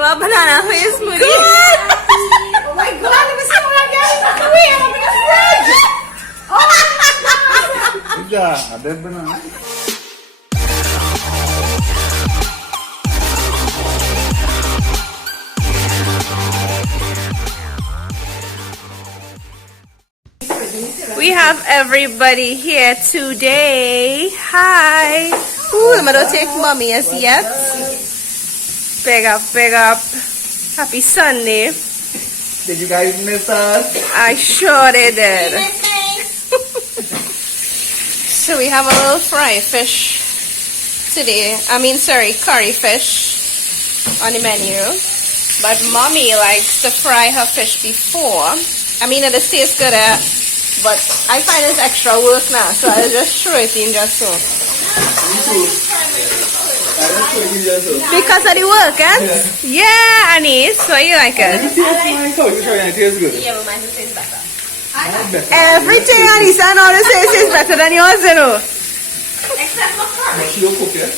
You want banana for your smoothie? Oh my God, let me see what I get. I'm in the fridge. Oh my God. Yeah, ada banana. We have everybody here today. Hi. Ooh, I'm gonna take mommy as yet. Big up, big up. Happy Sunday. Did you guys miss us? I sure they did. So we have a little fry fish today. Curry fish on the menu. But mommy likes to fry her fish before. It tastes good, but I find it's extra work now, so I'll just throw it in just so. Because of the work, eh? Yeah, Annie, so you like it? Yeah, but mine tastes better. Everything Anissa now to say is better than yours, you know. Except for curry. She'll cook it.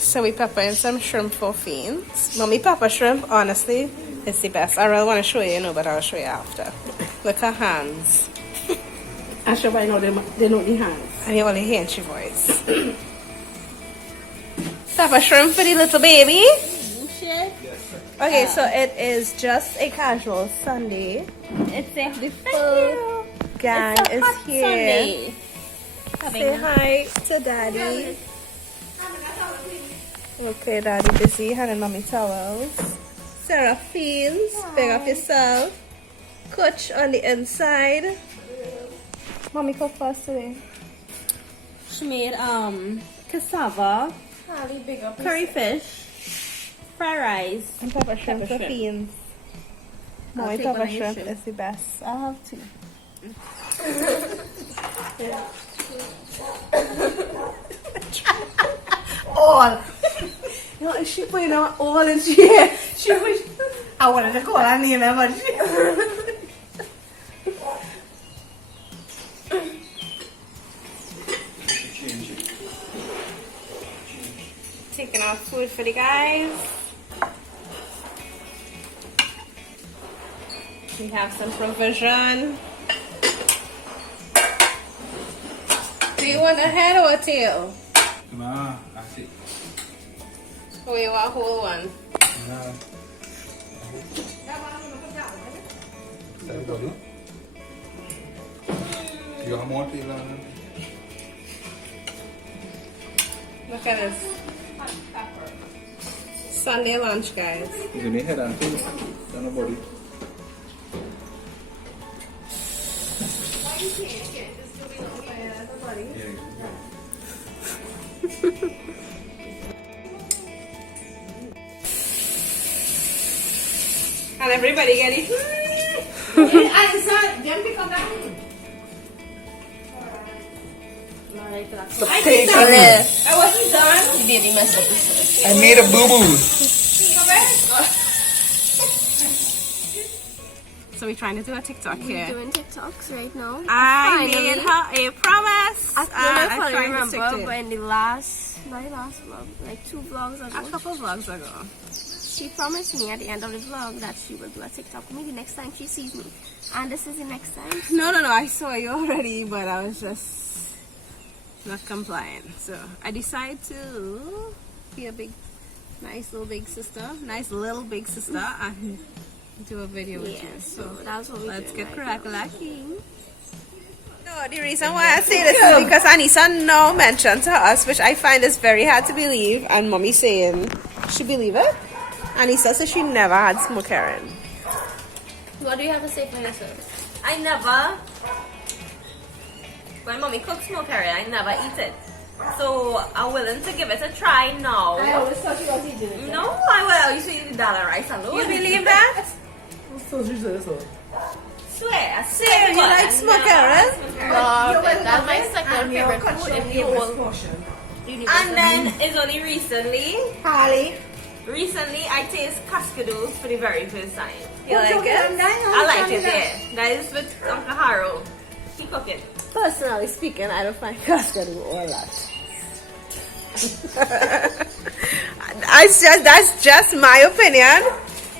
So we pepper in some shrimp for fiends. Mommy pepper shrimp, honestly, it's the best. I really want to show you, but I'll show you after. Look her hands. I should know they know the hands. And you only hear your voice. Pepper shrimp for the little baby. Okay, so it is just a casual Sunday. It's a The full gang is here. Say hi to Daddy. Okay, Daddy busy handing mommy towels. Sarah feels. Big up yourself. Coach on the inside. Mommy cook first today. She made cassava, curry fish, fried rice, And pepper shrimp for fiends. Mommy take pepper one of your shrimp shrimp. is the best. I'll have two. all. You know, she put in all and she was. I wanted to call her name, but she. Taking out food for the guys. We have some provision. Do you want a head or a tail? Nah, I see. Or you want a whole one? Nah. You have more tea, Look at this. Sunday lunch, guys. You need head and tea. Don't know body. And everybody get it. I said, them pick up that. I wasn't done. The baby messed up his I made a boo-boo. So we're trying to do a TikTok here. We're doing TikToks right now. I made her a promise. I don't know if I tried to stick remember, to but it. in the last vlog, like 2 vlogs A ago, couple vlogs ago. she promised me at the end of the vlog that she will do a TikTok with me the next time she sees me. And this is the next time. No, I saw you already, but I was just not compliant. So I decided to be a nice little big sister, and do a video with you. So that's what we're Let's doing get right crackalacking. No, the reason why I say this is because Anissa now mentioned to us, which I find is very hard to believe, and mommy saying she believe it. Anissa says she never had smoked herring. What do you have to say for yourself? I never. When mommy cooks smoked herring, I never eat it. So I'm willing to give it a try now. I always thought you was eating it. No, I used to eat the dal and rice alone. You believe that? Swear, I swear. Sarah, you like smoked herring? That's my second favorite food in the whole universe. And then it's only recently I taste cascadoes for the very first time. You like it? I like it, yeah. That is with Uncle Haro. He cook it. Personally speaking, I don't find cascade all that. that's just my opinion.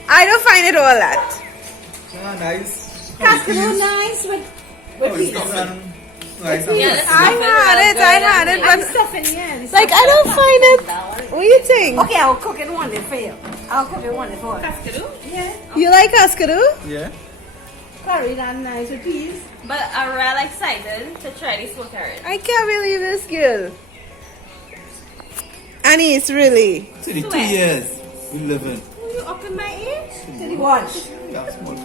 I don't find it all that. Ah, nice. Cascado nice with peas. Nice. I had it, And but stuff in the end. like I don't find it. What do you think? Okay, I'll cook it one day for you. I'll cook it one day for you. Cascado? Yeah. You like Cascado? Yeah. Curry and nice with peas. But I'm real excited to try this smoked carrot. I can't believe this girl. Annie, it's really. 32 years we live in. You up in my age? 31. That's small.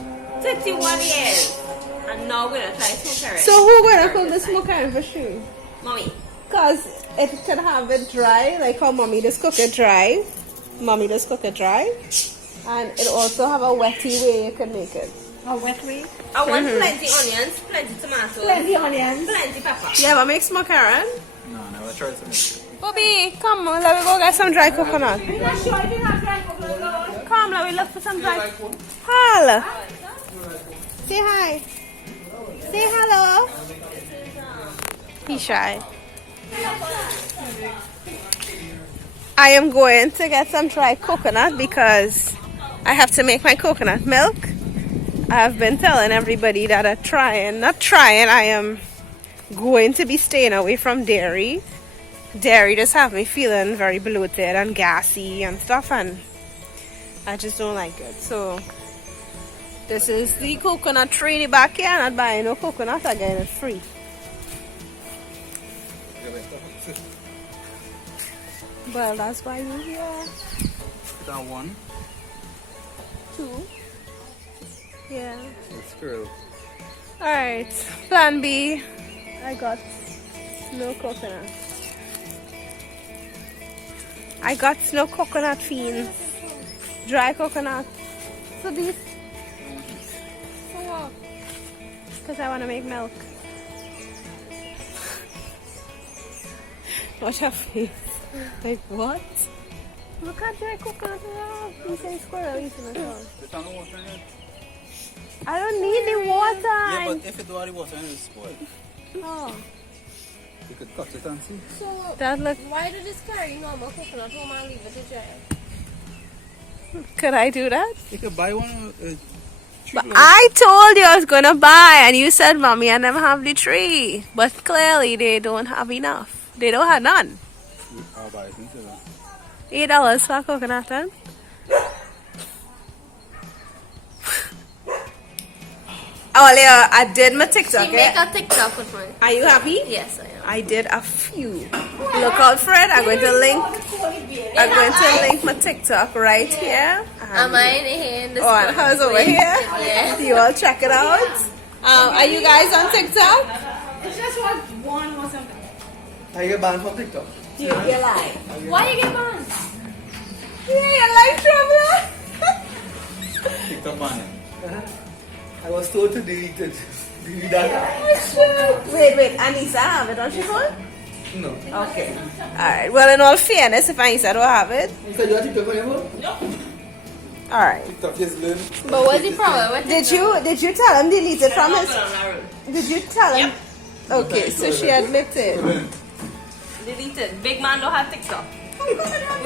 31 years. And now we're gonna try smoked carrot. So who gonna cook the smoked carrot for sure? Mommy. Cause it can have it dry, like how mommy just cook it dry. Mommy just cook it dry. And it also have a wetty way you can make it. A wet way. I want plenty onions, plenty tomatoes, Plenty onions. plenty pepper. You ever make smoked carrot? No, never tried something. Bobby, come on, let me go get some dry coconut. We're not sure if you have dry coconut. Come, let me look for some dry. Hal, say hi. Say hello. He's shy. I am going to get some dry coconut because I have to make my coconut milk. I have been telling everybody that I am going to be staying away from dairy. Dairy just have me feeling very bloated and gassy and stuff, and I just don't like it. So this is the coconut tree in the back here. I'm not buying no coconut again, it's free. Well, that's why you're here. That one. 2. Yeah. It's girl. Alright, plan B. I got no coconut. I got no coconut fiends. Dry coconut. So these. For what? Because I want to make milk. What's your face? Like what? Look at dry coconut. You say squirrel eating it all. There's no water in it. I don't need the water. Yeah, but if it don't have the water in it, it's spoiled. Oh. You could cut it and see. So, That look. why do this carry normal coconut home and leave it to dry? Could I do that? You could buy one. But I told you I was gonna buy, and you said, "Mommy, I never have the tree." But clearly, they don't have enough. They don't have none. I'll buy it instead. $8 for coconut, then. Oh, Leah, I did my TikTok. She make a TikTok with me. Are you happy? Yes, I am. I did a few. Look out for it. I'm going to link my TikTok right here. Am I in here in this Oh, and hers over here. Yeah. You all check it out. Are you guys on TikTok? It's just one or something. I get banned from TikTok. You lie. Why you get banned? Yeah, you like trouble. TikTok ban. I was told to delete it. Delete that. Wait, Anissa have it on your phone? No. Okay. Alright. Well, in all fairness, if Anissa don't have it. You said you have TikTok on your phone? No. Alright. TikTok is learn. But what's the problem with Did you tell him delete it from his? Did you tell him? Okay, so she admitted. Deleted. Big man don't have TikTok. Who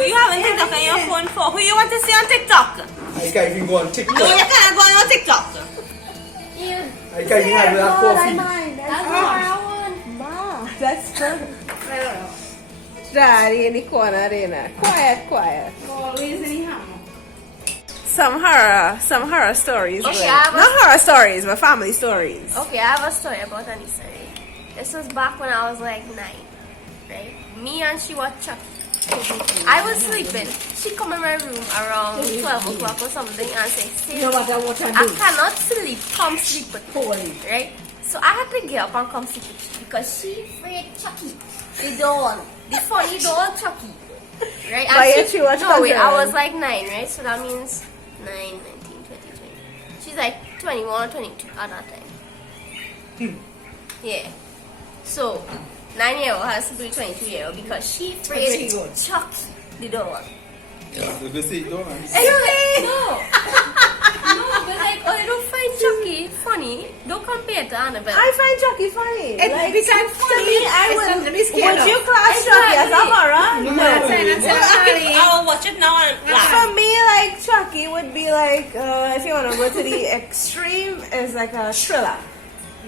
you having TikTok on your phone for? Who you want to see on TikTok? I can't even go on TikTok. No, you can't go on TikTok. I can't even have that coffee. That's what I want. Ma, that's good. Daddy in the corner, Rena. Quiet. Always anyhow. Some horror stories. Okay, but- I have a- not horror stories, but family stories. Okay, I have a story about Anissa. This was back when I was like 9, right? Me and she were chucky. I was sleeping. She come in my room around 12 o'clock or something and say, "Sis, No matter what I I do. cannot sleep. Come sleep with me." Holy. Right? So I had to get up and come sleep with you because she afraid Chucky. The doll. The funny doll Chucky. Right? But And yet she was no, wait, I concerned. was like 9, right? So that means 9, 19, 20, 20. She's like 21 or 22 at that time. Yeah. So, 9-year-old has to be 22-year-old because she afraid Chucky, the doll. Yeah, the visit, don't I? Anyway, no. No, but like, oh, I don't find Chucky funny. Don't compare to Annabelle. I find Chucky funny. It's because to me, I something to be would. scared Would of. you class Chucky as a horror? No. I'll watch it now and laugh. For me, like Chucky would be like, if you want to go to the extreme, is like a thriller,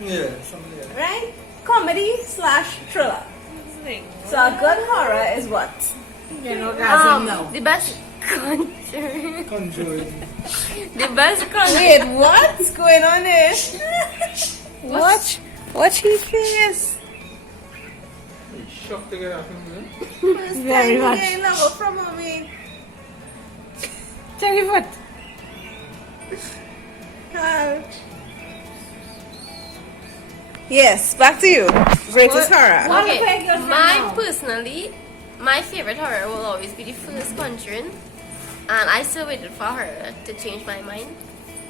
Yeah, something like that. right? Comedy slash thriller. So a good horror is what? You know, guys, no. The best Conjuring. Conjuring. The best Conjuring. Wait, what's going on there? What he is? Shocked to get out from there. Very much. Love from mommy. Tell you what. Yes, back to you. Greatest horror. What Okay, okay, girl, personally, my favorite horror will always be the first Conjuring, and I still waited for her to change my mind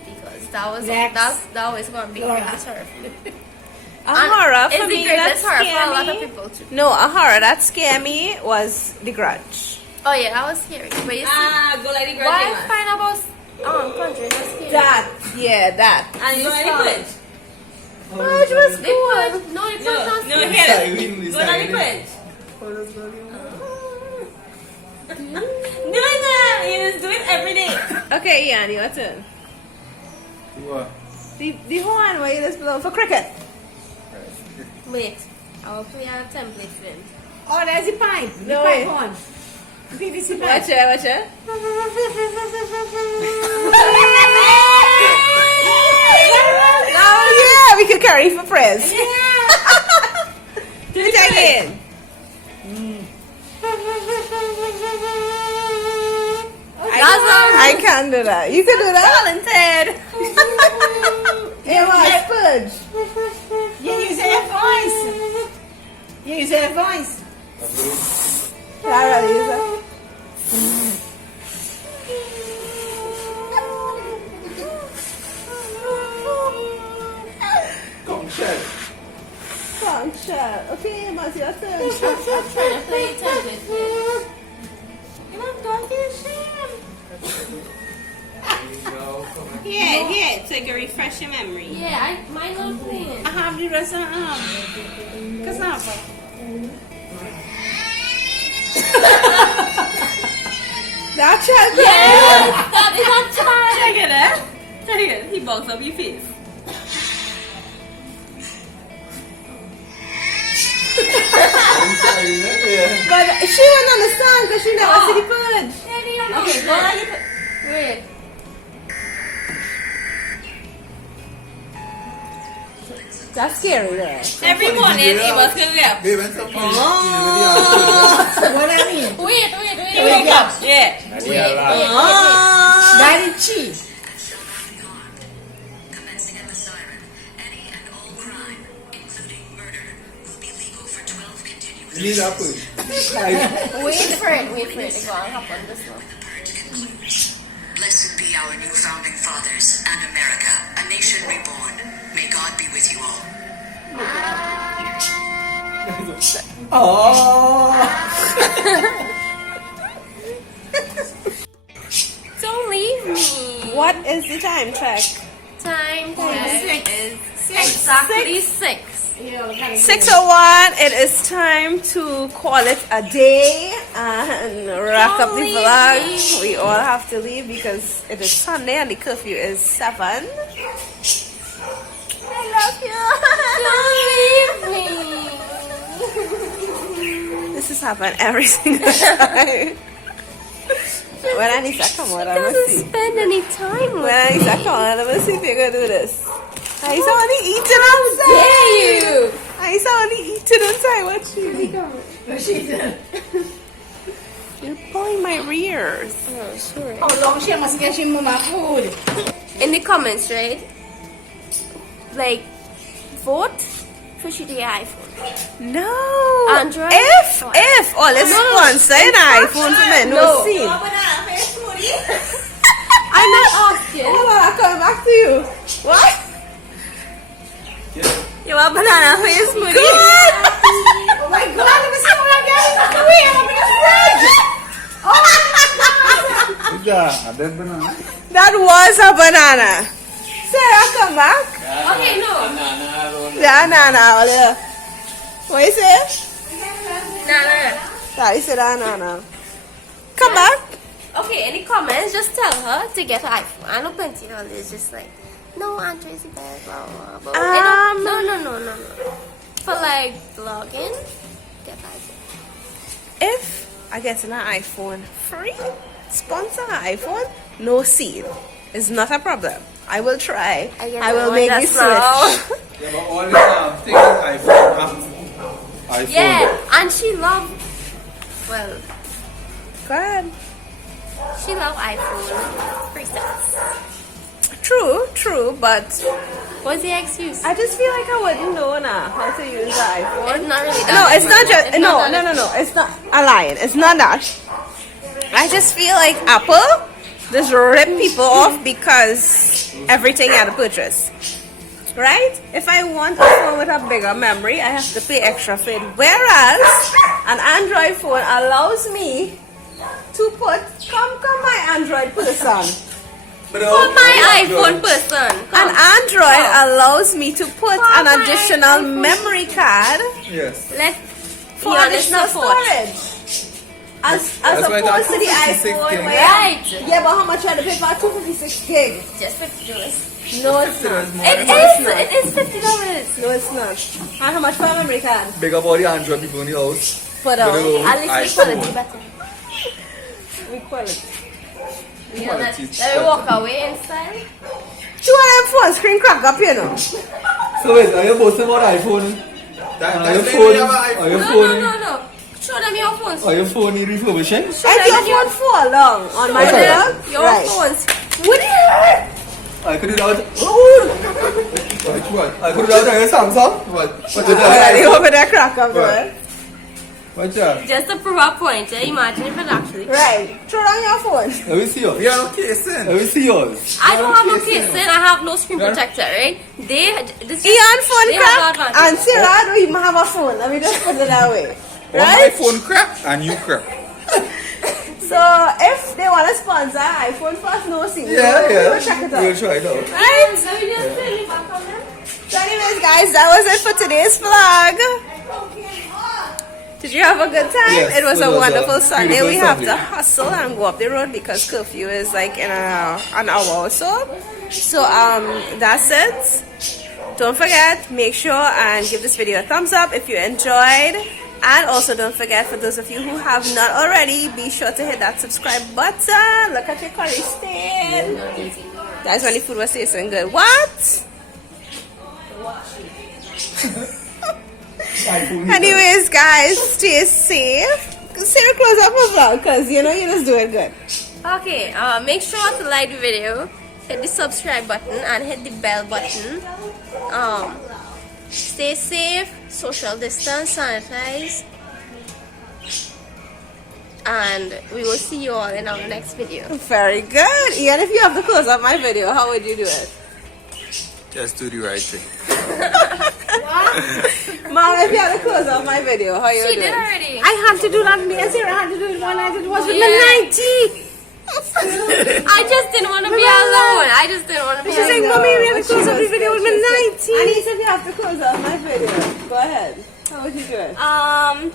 because that always gonna be the greatest horror for me. A horror for It's me the that greatest horror for a scared lot of me. people too. No, a horror that scared me was The Grudge. Oh yeah, that was scary. But you see, go like the girl. why find about Conjuring was scary? That. And you like it. Grudge was The cool. Purge, no, the Purge not No, scary. hear it. Siren, Go like siren. the quench. What is that? Do it now. You just do it every day. Okay, Ian, your turn. What? The horn where you just blow for cricket. Wait, I will play a template for them. Oh, there's the pipe. The No, pipe wait. one. PVC pipe. Watch it. Yeah, we could carry for prayers. Do it again. I can't do that. You can do that. Talented. It was fudge. You use your voice. You use your voice. Clara, Lisa. Come share. Conch shell. Okay, what's your turn? Trying to play template for them. Yeah, so you can refresh your memory. Yeah, mine not playing. I have the rest of cassava. That child. That is not child. Check it out. Check it. He bugs up your face. Yeah. But she won't understand because she never see the purge. Okay, go like it. Wait. That's scary there. Every morning it was going to be up. They went some What I mean? Wait. It wake up. Yeah. Daddy cheese. Commencing at the siren, any and all crime, including murder, will be legal for 12 continuous Need apple. Wait for it. It's going to happen this one. purge concludes. Blessed be our new founding fathers and America, a nation reborn. May God be with you all. Oh. Don't leave me. What is the time check? Time check is exactly 6. 6:01. It is time to call it a day and wrap up the vlog. We all have to leave because it is Sunday and the curfew is 7. I love you. Don't leave me. This has happened every single time. When Anissa come on, I'm gonna Doesn't see. spend any time When with Anissa me. come on, I'm gonna see if you're gonna do this. Anissa only eating outside. Dare you? Anissa only eating outside. What she? You're pulling my rears. Oh, sure. How long she must get you mama food? In the comments, right? Like, vote for she the iPhone. No. Android? If Or- all is No. sponsor an iPhone for men, no see. I'm not asking. Hold on, I'm coming back to you. What? You want banana for your smoothie? Good. Oh my god, let me see what I get. Wait, I'm in the fridge. Is that a dead banana? That was a banana. Sarah, come back. Okay, no. Yeah, nah. What you say? Nah. Sorry, say nah. Come back. Okay, any comments? Just tell her to get an iPhone. I know plenty of others just like, no, Android is the best, blah, blah, blah. No. For like vlogging, get an iPhone. If I get an iPhone free, sponsor an iPhone, no seed. It's not a problem. I will try. I will make the switch. Yeah, but all the things iPhone have iPhone. Yeah, and she loved, well, Go ahead. she loved iPhone presets. True, but What's the excuse? I just feel like I wouldn't know how to use the iPhone. It's not really that No, it's not different. just no. It's not a lying. It's not that. I just feel like Apple just rip people off because everything at a purchase, right? If I want a phone with a bigger memory, I have to pay extra for it. Whereas an Android phone allows me to put come my Android person. For my iPhone person. An Android allows me to put an my additional iPhone. memory card Yes. Let's for be honest additional support. storage. As That's why opposed to the 256 iPhone gig. where Right. yeah, but how much you had to pay for 256 gig? Just $50. No, it's not. It is $50. No, it's not. And how much for a memory card? Big up all the Android people in the house. For the Better go At least the iPhone. quality better. equality. You know, let Quality is me walk away in style. Two of them phone screen crack up, you know. So wait, are you posting about iPhone? Are your phone? Are your phone? No. Show them your phones. Are your phone refurbishing? And your phone for long on my Show them blog. your Right. phones. I could do that. I could do that on your Samsung. What did Already I? over there crack up, right? What's that? Just to prove a point, imagine if it actually. Right. Throw down your phone. Let me see yours. Yeah, no casing. Let me see yours. I don't have no casing, I have no screen protector, right? This Ian phone they have crack advantage. and Sarah don't even have a phone. Let me just put it that way. My Right? phone crap and you crap. So if they want to sponsor iPhone first, no see. Yeah. We'll check it out. We'll try it out. Right? So you just turn it back on them? So anyways guys, that was it for today's vlog. Did you have a good time? Yes, it was it a was a wonderful Sunday. beautiful We have to Sunday. hustle and go up the road because curfew is like in an hour or so. So that's it. Don't forget, make sure and give this video a thumbs up if you enjoyed. And also don't forget, for those of you who have not already, be sure to hit that subscribe button. Look at your curry stain. That's when the food was tasting good. What? Anyways, guys, stay safe. Sarah, close up her vlog because you know you just do it good. Okay, make sure to like the video, hit the subscribe button and hit the bell button. Stay safe, social distance, sanitize, and we will see you all in our next video. Very good. Ian, if you have to close up my video, how would you do it? Just do the right thing. Mom, if you had to close up my video, how you She do did it? already. I had to do that. Me and Sarah had to do it one night. It was with Yeah. my 90. I just didn't want to be alone. I just didn't want to be She's like, alone. Mommy, we have to close up the video with my 90. And he said you have to close up my video. Go ahead. How would you do it?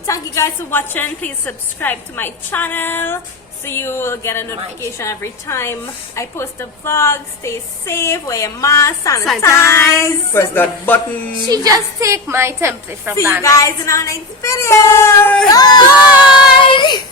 Thank you guys for watching. Please subscribe to my channel so you will get a notification every time I post a vlog. Stay safe, wear your mask, sanitize. Press that button. She just take my template from See you that. guys in our next video. Bye.